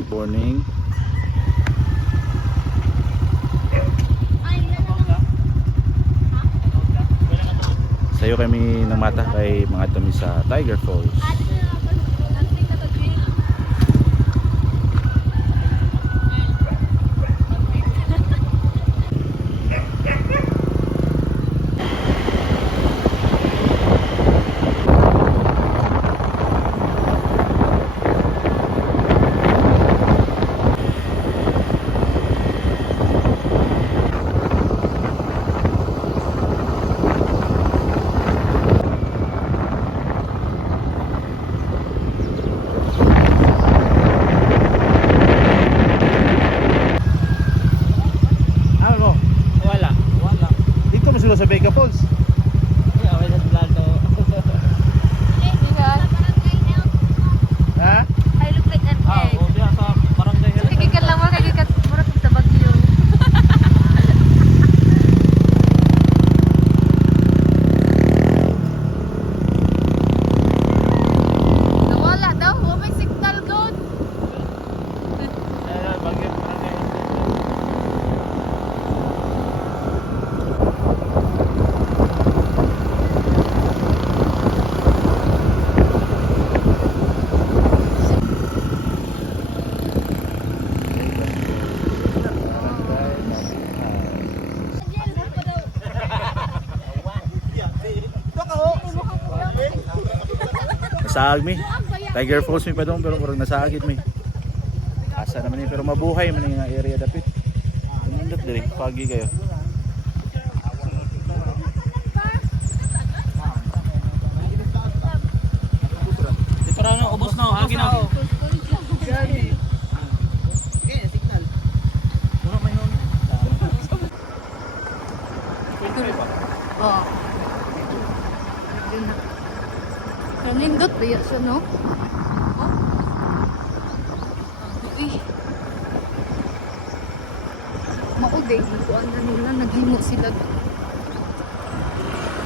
Good morning. Sayo kami ng mata kay mga tumi sa Tiger Falls. Sa Vega Falls. Ha? I look like an egg. Kagikan lang mo, kagikan mura kita bagyo. Nawala daw, may signal doon. Nasaag mi. Tiger Falls mi pa doon pero murag nasaagid mi. Asa naman ni pero mabuhay man yung area dapit. Tumindot diri pagi kayo. Di para na ubos na hagi na. Oh. Yun na. Pero nindot ba yan siya, no? Oh. Uy. Mauday, kuan na nila, naghimo sila.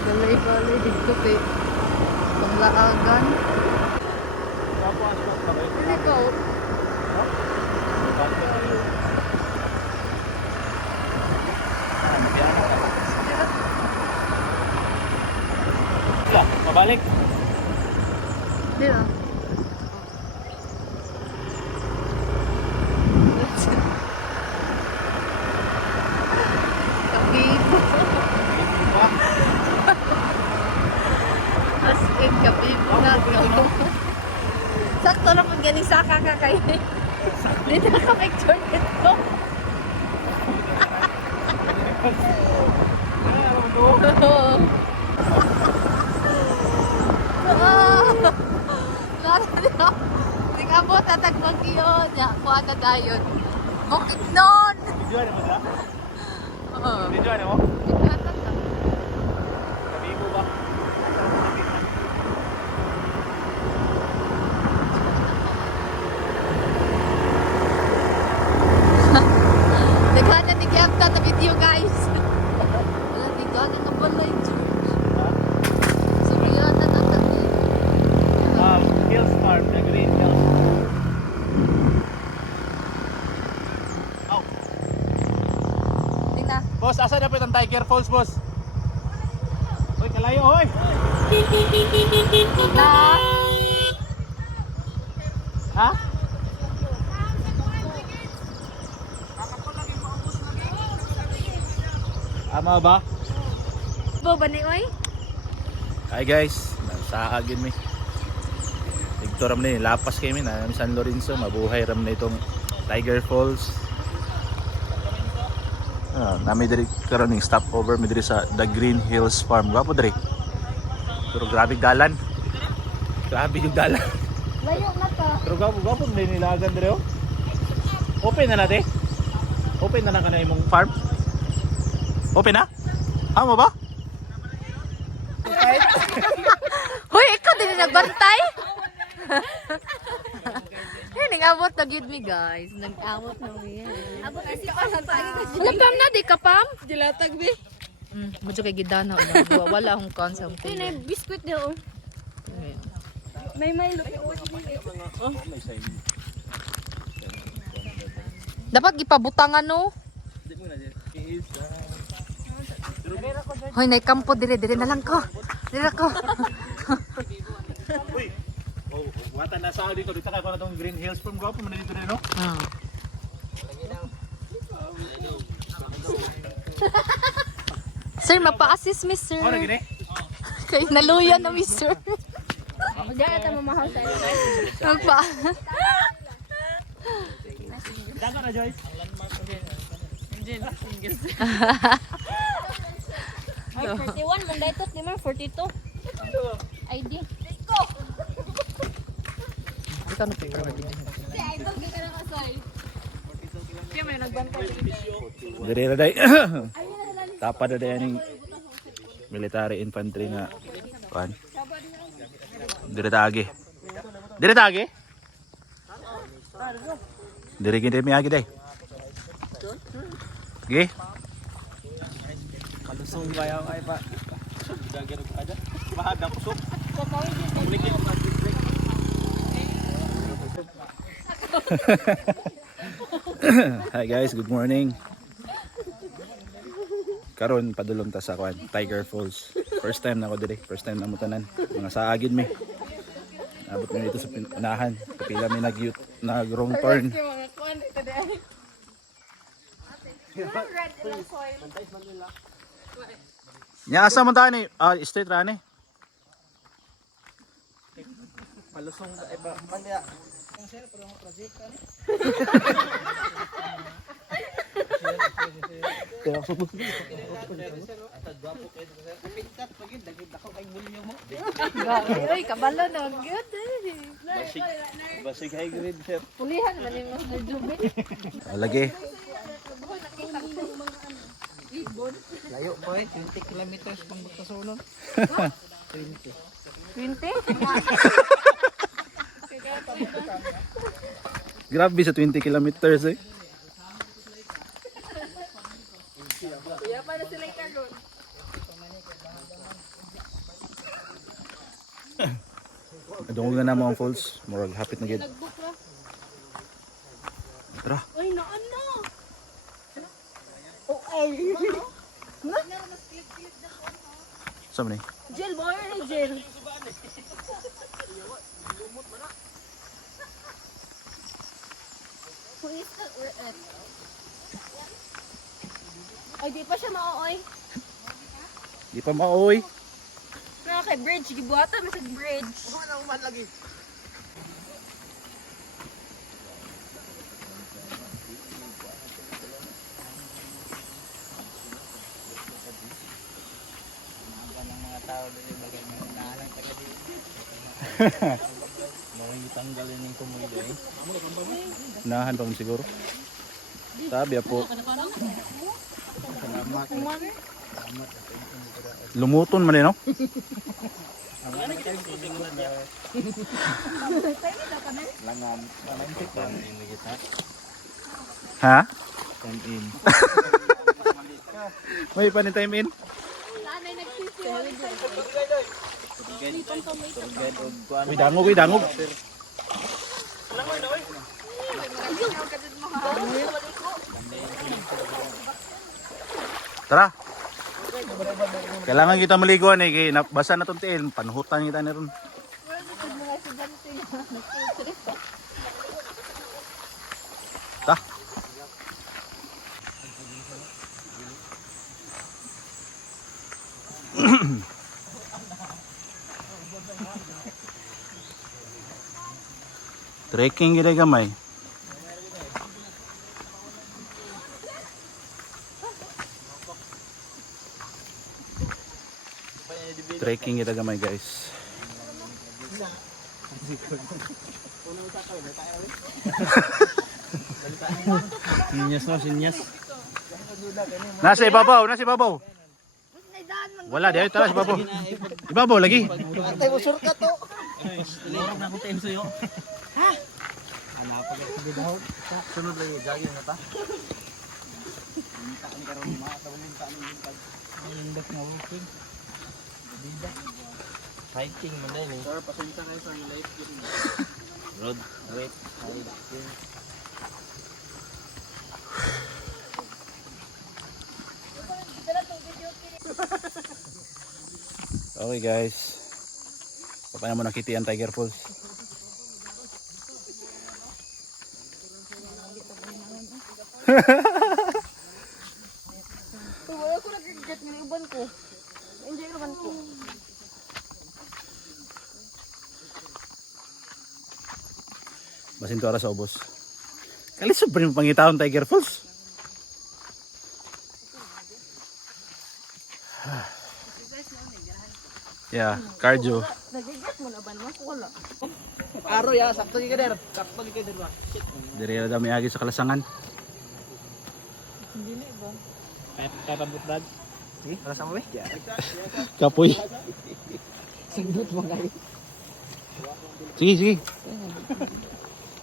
Balay-balay dito kay panglaagan. Hindi ka, oh. Mabalik. Di ba? Kabibo. As in, kabibo na. Sakto na pag ganing saka ka kayo. Dito ka picture nito. Abot at agpag-iyon. Kuha na tayo. Bukit nun! Videoan mo ba? Oo. Videoan mo? Videoan na. Sabi mo ba? Nagkana ni Kiamta na video, guys. Wala, nagkana na pala yung church. Sabihan na natin. Hills Farm, the Green Hills. Tingnan. Boss, asa na po itong Tiger Falls, boss? Uy, kalayo, hoy! Tingnan. Ha? Ama ba? Boba ni Oy? Hi guys, nasaagin mi. Dito ram ni lapas kami na San Lorenzo, mabuhay ram na itong Tiger Falls. Nami diri karon ning stopover mi diri sa The Green Hills Farm. Gwapo diri. Pero grabe dalan. Grabe yung dalan. Layo na ka. Pero gwapo din nilagan diri, oh. Open na natin. Open na kana imong Farm? Open na? Amo ba? Hoy, ikaw din nagbantay? Nag-abot na gid mi, guys. Nag-abot na mi. Abot na si Wala pam na, di ka pam? Dilatag bi. Medyo kay gidana. Wala akong concept. Ay, na biskuit daw. May Milo. Dapat gipabutangan no. Hoy, nay kampo dire na lang ko. Dire ko. Uy! Oh, wata na sa dito. Dito ka na itong Green Hills Farm. Gwapo mo na dito rin, no? Sir, mapa-assist mi sir. Ano gini? Kay naluyan na mi sir. Diyan ata mamahal sa iyo. Magpa. Dago na, Joyce. Ay, 41 mong dito, di man 42. ID. Ikaw na picture mo. Dire na day. Tapad na day aning military infantry nga kuan. Dire tagi. Dire tagi. Dire gini mi agi day. Gi. Kalusong kaya ay pa. Gagano ka ada. Bahag na kusog. Hi guys, good morning. Karon padulong ta sa kuan, Tiger Falls. First time na ako dire, first time na mo tanan. Mga saagid mi. Abot mi dito sa unahan. Kapila mi nag-wrong turn. Nya asa man tani? Ah, straight ra ni. Palusong ay pa. Pagya. Uy, kabalo na good. Basig high grade, sir. Pulihan man yung mga jubi. Lagi. Layo po 20 kilometers pang Butasolon. 20? Grabe sa 20 kilometers eh. Adungog na mo ang falls. Murag hapit na gid. Tara. Ay, naan na. Saan man eh? Gel, boy, gel. Who is that? Ay, di pa siya maooy. Di pa maoy. Pero kay bridge, gibuhatan mo sa bridge. Nahan pa mo siguro. Sabi po. Lumuton man eh no? Ha? Time in. May pa ni time in? Uy, dangog, uy, dangog. Tara. Kailangan kita maliguan eh, kaya basa na itong tiil, panuhutan kita na ron. Ta. Trekking gila gamay. Trekking gila gamay guys. Sinyas no, sinyas. Nasa ibabaw, nasa ibabaw. Wala, di ay tara sa ibabaw. Ibabaw lagi. Atay mo sur ka to. Lorog na ko time sa'yo. Ha? Ala pa ka bidahon. Sunod lagi jogging na ta. Minta ni karon mga minta ni pag indak na walking. Bida. Hiking man dai ni. Sir, pasensya kayo sa life gid. Road, wait, hiking. Okay guys. Paano mo nakiti ang Tiger Falls? Wala ko nag-get ng iban ko. Enjoy naman ko. Basin to ara sa ubos. Kalisod pa rin pangitaon Tiger Falls. Yeah, cardio. Nag-get mo na ba naman? Wala. Aro ya, sakto gi kader. Sakto gi kader ba? Dire na dami agi sa kalasangan. Hindi na ba? Kaya pabutdag. Sige, para sa mo eh. Kapoy. Sindot mo kayo. Sige, sige.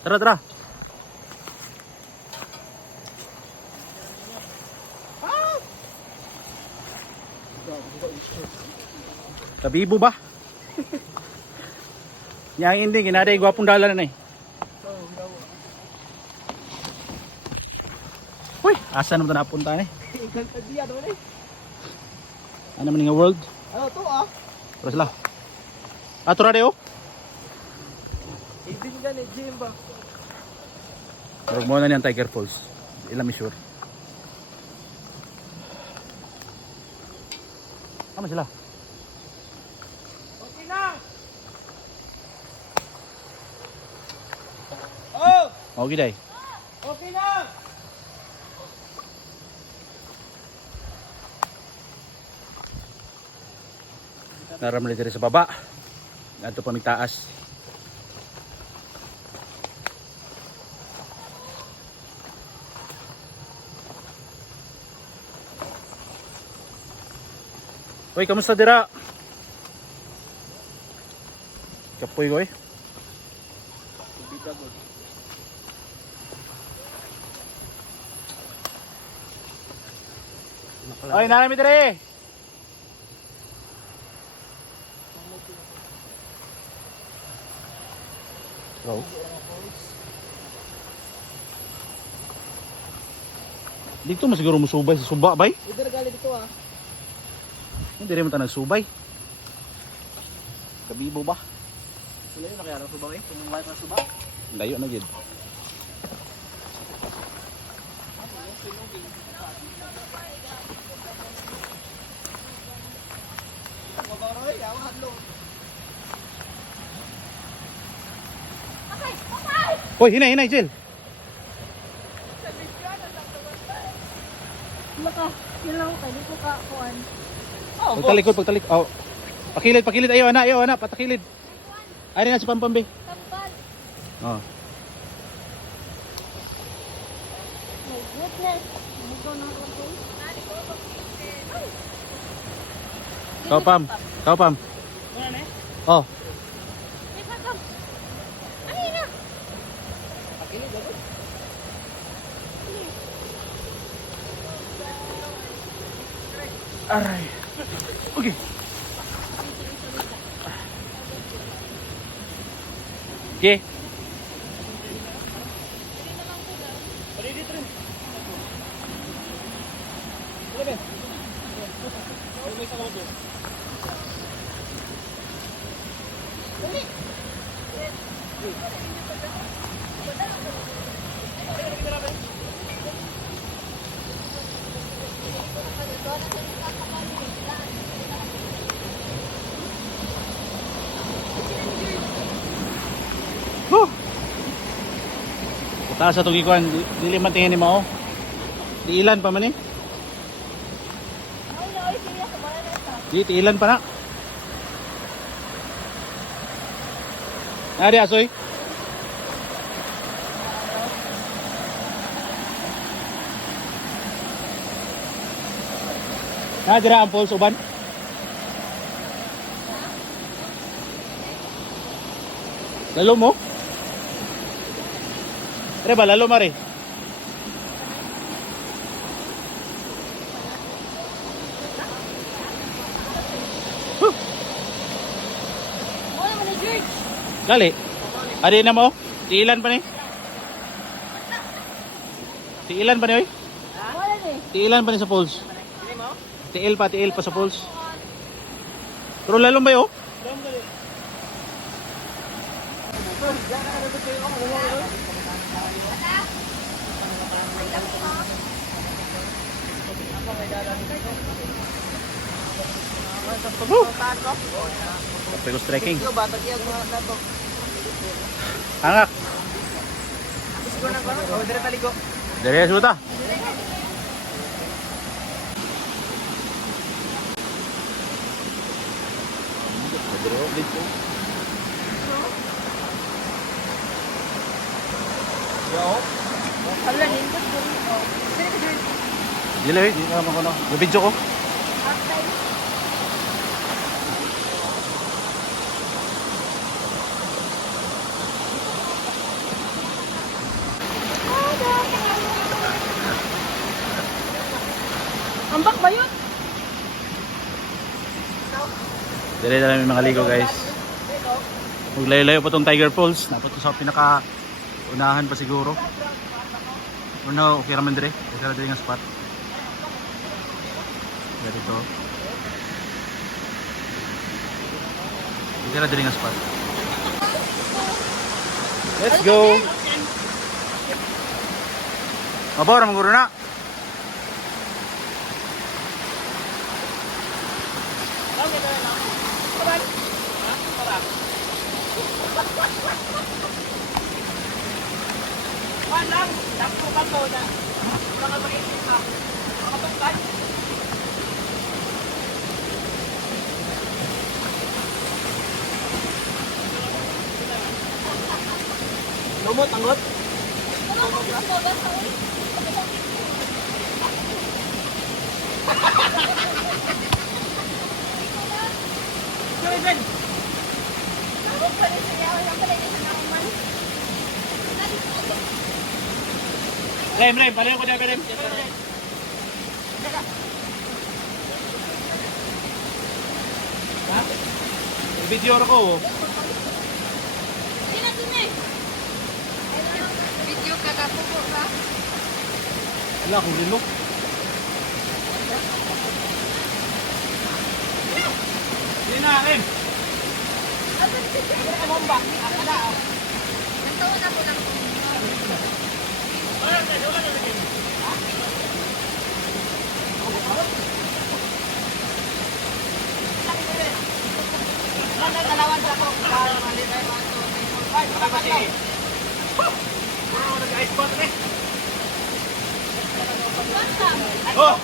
Tara, tara. Kabibo ba? Yang hindi, ginaday gwapong dalan na eh. Uy, asa naman ito napunta eh? Kantadiya do ni. Ano naman nga world? Ano to ah? Para sila. Ato na oh. Ibig gani gym ba? Huwag mo na niyan Tiger Falls. Ilang mi sure. Tama sila. Okay na. Oh, Okay day. okay na. Naramali diri sa baba. Ato pa mitaas. Uy, kamusta dira? Kapoy ko eh. Oy, narami diri. Go. Dito mas siguro musubay sa suba bay. Ito gali dito ah. Hindi rin mo ta nagsubay. Kabibo ba? Sila yun nakaya suba eh. Kung may pa suba. Layo na gid. Mabaroy, awan hadlo. Hoy, hinay, hinay, Jill. Laka, yun lang ako. Hindi ko kakuan. Pagtalikod, pagtalikod. Oh. Pakilid, pakilid. Ayaw, ana, patakilid. Ay na si Pampambe. Tampal. Oh. My goodness. Hindi ko na ako. Kau Pam. Kau Pam. Oh. May kakam. Ano yun na? Aray. Okay. Okay. Huh. Taas sa tugikuan, dili man tingin ni mao. Di ilan pa man eh. Ay, ay, sige. Kumara na ito. Di ilan pa na. Nari asoy. Dira ang falls uban. Lalo mo? Tre ba lalo mare? Wala mo na, George. Gali. Adi na mo? Tiilan pa ni? Tiilan pa ni oy? Wala na eh. Tiilan pa ni sa falls? tiil pa sa falls. Pero lalong ba yun? Tapos trekking. Hangak. Dari sudah. Hala, nindot ko. Dili, di naman ko na. Video ko. Ambak ba yun? Dili na namin mga ligo guys. Maglayo-layo pa tong Tiger Falls. Dapat sa pinaka unahan pa siguro. Ano, okay raman dire. Okay ra dire nga spot. Dito. Okay ra dire nga spot. Let's go. Mabor mo guro na. Lumot, anggot. Rem, palayo ko dyan, Rem. Ha? Video ko. Video ka na po ba? Wala akong relo. Hindi na, Rem. Nantaon na po lang. Oh!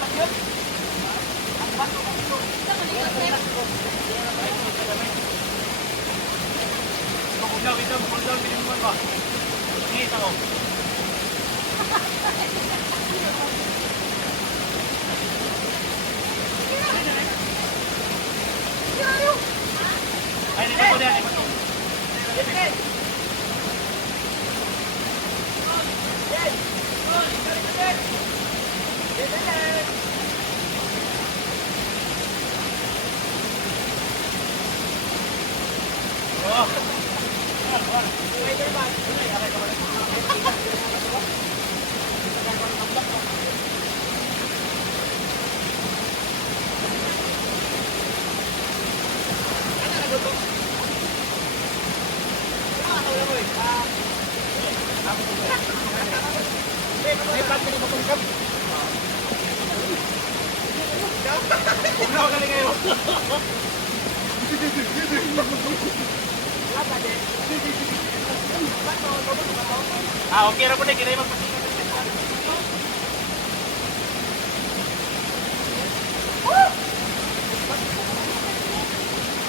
Ah, okay ra po na kinay magpasikat.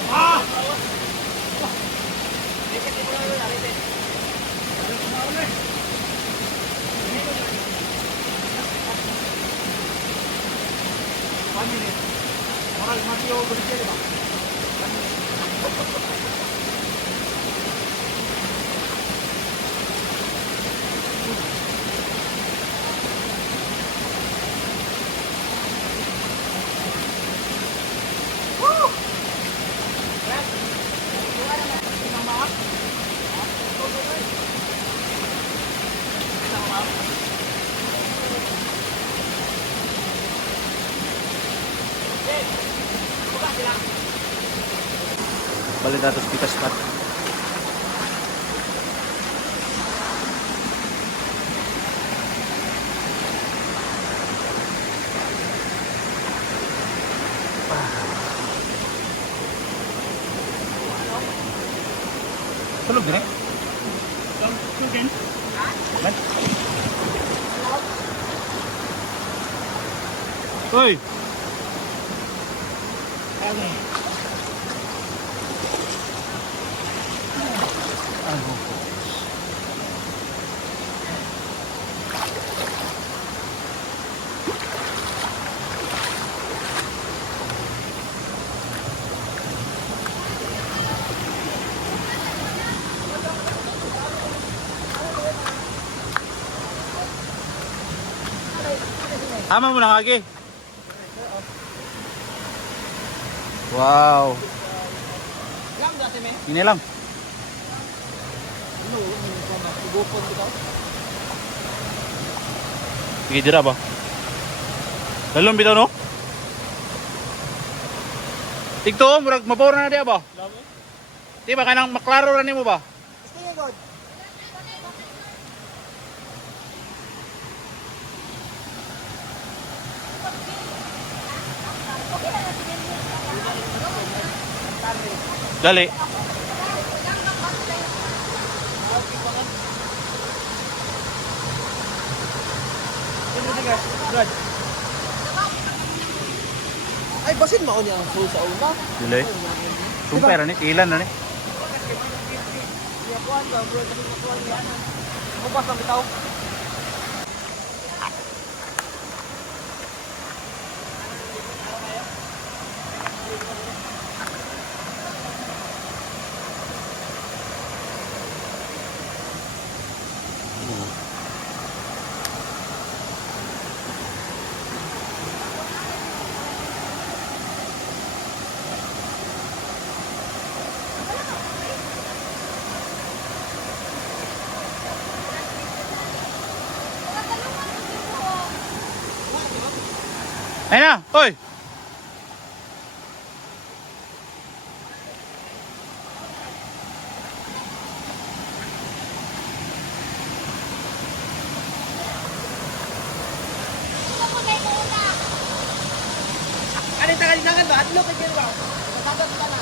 Ah! Moral mati o berjaya ba? Balik natin sa pita spot. Tulog din eh. Man. Hoy! Tama mo na kage. Wow. Ini lang. Sige, dira ba? Lalong bitaw no? Tigto, murag mabawra na diya ba? Di ba kanang maklaro ra nimo ba? Dali. Ay, basin mo niya ang full sa una. Dali. Sumpay ra ni, ilan na ni. Kuan ka, bro. Kuan yan. Kupas ang bitaw. Ayun na, hoy! Ano yung tagal-tagal ba? Adlo ka dyan ba? Matagal ka na.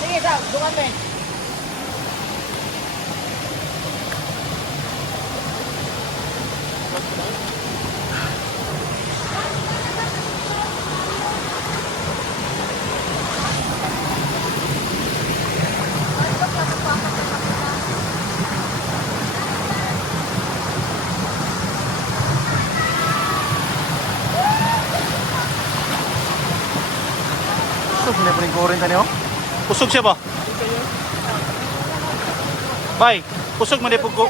Sige, Sam. Dungan mo eh. Kusog na pa rin kurenta niyo. Kusog siya ba? Bay, kusog man po ko.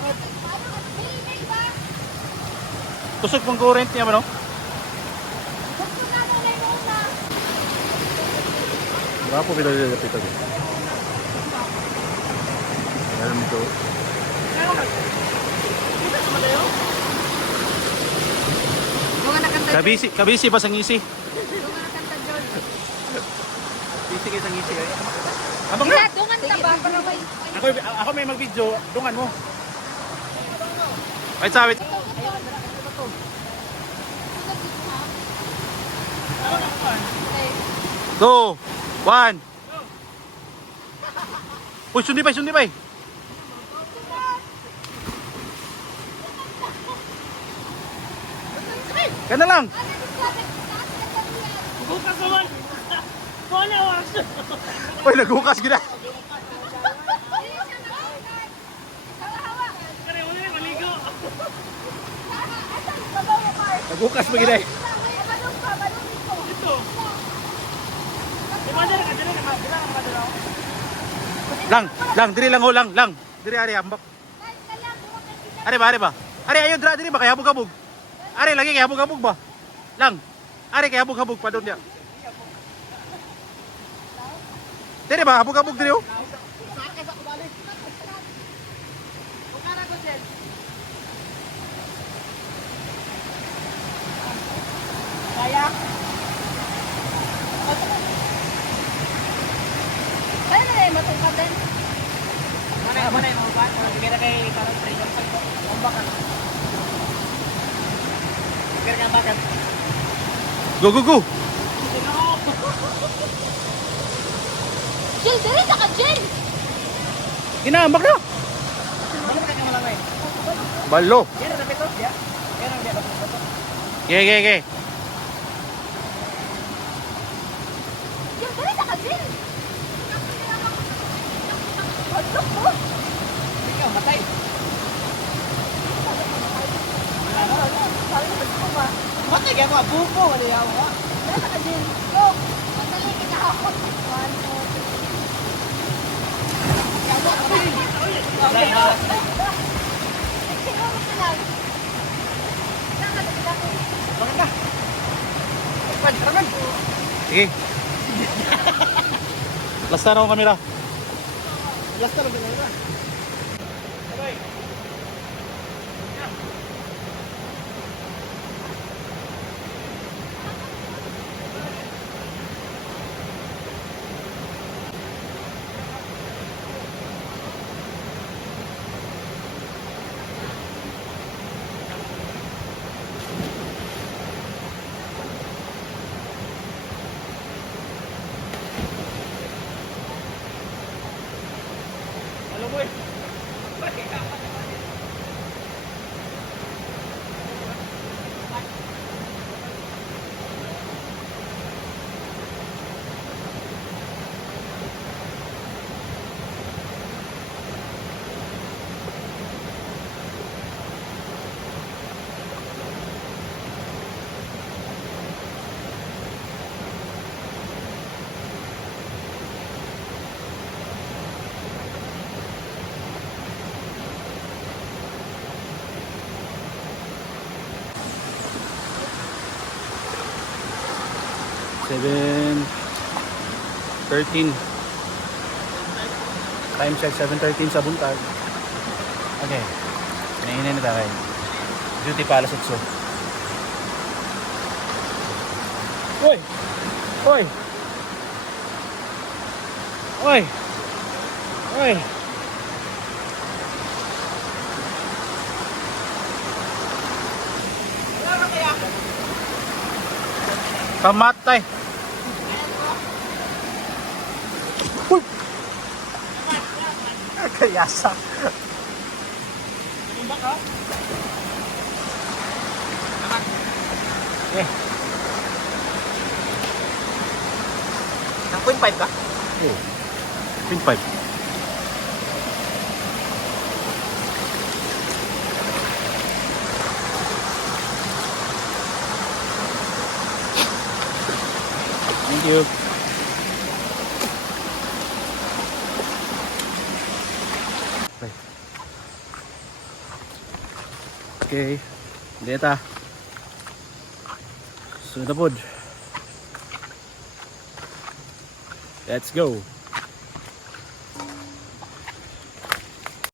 Kusog pang kurent niya ba no? Berapa bila dia dapat tadi? Dalam itu. Kabisi pas ang isi. Bisi kayo sang isi kaya. Abang na. Dungan ka ba? Para may... Ako may mag-video, dungan mo. Wait, sabit. 2, 1. Uy, sundi pa, sundi pa. Gana lang. Bukas naman. Kone oras. Uy, naghukas gina. Kare wala na maligo. Naghukas pa gina. Ito. Imadar ka dire ka madala. Lang, diri lang ho, lang. Diri ari ambak. Ari ba? Ari ayo dra diri ba kay habog-habog. Ari lagi kay habog-habog ba? Lang. Ari kay habog-habog pa doon dia. Diri ba habog-habog diri oh. Kaya? Kaya na rin, matungkad din. Mana yung mga ubat? Bigay na kay parang trainer sa ito. Ang bakal. Bigay na bakal. Go, go, go! Jill, dali ka Jill! Inaambak na! Bakit ka malamay? Balo! Yan ang napito. Yan. Yan ang napito. Okay, okay, okay. Jill, dali ka Jill! Hadlok mo! Hindi ka matay. Sabi mo ko ba? Matay ka mga bubo. Wala yaw ka. Dali ka Jill! Go! Madali ka ako! 1, 2, 3. Bakit ka? Raman. Sige. Last na ako kamera. Last na lang ba? Seven 13. Time check 7:13 sa buntag. Okay. Nainin na tayo. Duty pa alas 8. Hoy! Hoy! Hoy! Hoy! Kamatay! Uy! Kayasa! Eh, Ang 0.5 ka? oh. Pin 5. Thank you. Okay. Data. Sunod na pod. Let's go.